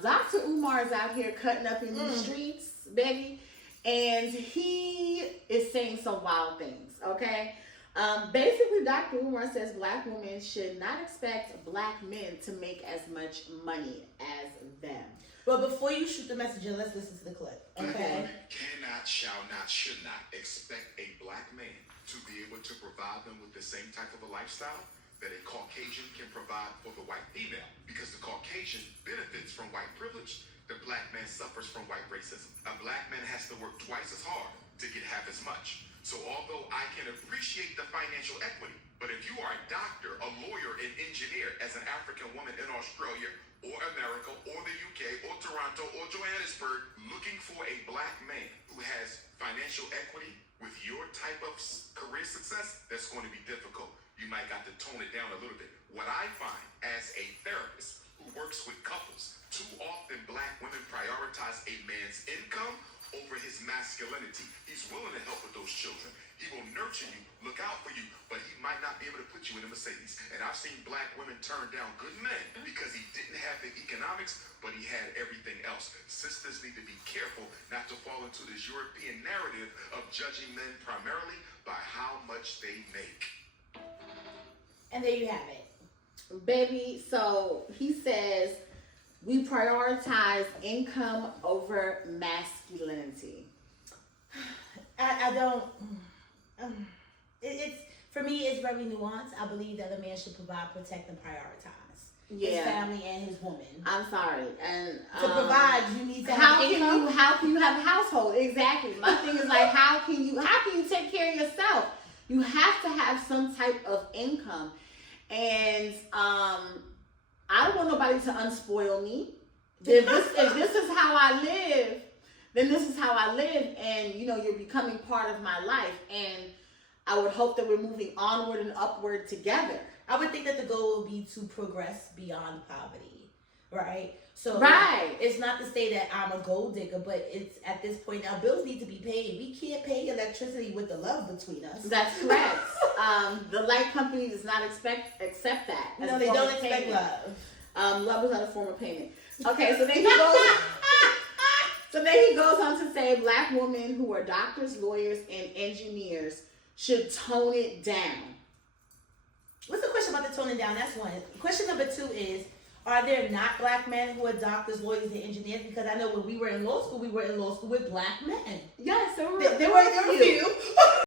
Dr. Umar is out here cutting up in these streets, baby, and he is saying some wild things, okay? Basically, Dr. Umar says black women should not expect black men to make as much money as them. But before you shoot the messenger, let's listen to the clip. Okay. Cannot, shall not, should not expect a black man to be able to provide them with the same type of a lifestyle that a Caucasian can provide for the white female. Because the Caucasian benefits from white privilege, the black man suffers from white racism. A black man has to work twice as hard to get half as much. So although I can appreciate the financial equity, but if you are a doctor, a lawyer, an engineer as an African woman in Australia or America or the UK or Toronto or Johannesburg looking for a black man who has financial equity with your type of career success, that's going to be difficult. You might got to tone it down a little bit. What I find as a therapist who works with couples, too often black women prioritize a man's income over his masculinity. He's willing to help with those children. He will nurture you, look out for you, but he might not be able to put you in a Mercedes. And I've seen black women turn down good men because he didn't have the economics, but he had everything else. Sisters need to be careful not to fall into this European narrative of judging men primarily by how much they make. And there you have it. Baby, so he says we prioritize income over masculinity. I don't. It's for me. It's very nuanced. I believe that a man should provide, protect, and prioritize his family and his woman. I'm sorry, and to provide, you need to have income. How can you have a household? Exactly. My thing is like, how can you take care of yourself? You have to have some type of income, and I don't want nobody to unspoil me. If this is how I live, then this is how I live, and you're becoming part of my life, and I would hope that we're moving onward and upward together. I would think that the goal would be to progress beyond poverty, right? So it's not to say that I'm a gold digger, but it's at this point now bills need to be paid. We can't pay electricity with the love between us. That's correct. The light company does not accept that. No, they don't expect love. Love is not a form of payment. Okay, so then he goes. On to say black women who are doctors, lawyers, and engineers should tone it down. What's the question about the toning down? That's one. Question number 2 is, are there not black men who are doctors, lawyers, and engineers? Because I know when we were in law school with black men. Yes, there were a few.